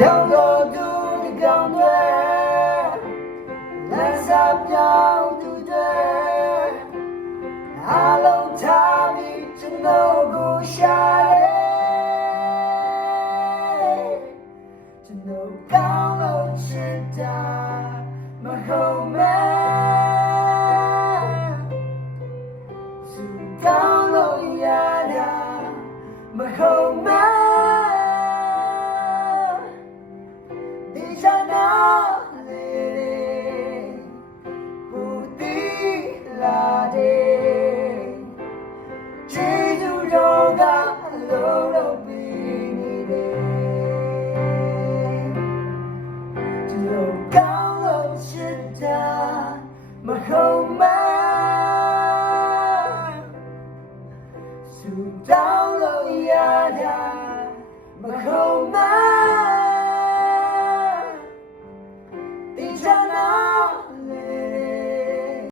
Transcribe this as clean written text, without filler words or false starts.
ရောက်တော့သူဒီကောင်တွေလက်စားပြောင်းသူတွေအားလုံးထားပြီးကျွန်တော်ကိုရှာတယ်ကျွန်တော်ကောင်းလို့ချစ်တာမဟုတ်မဲကောင်းလို့ရတာမဟုတ်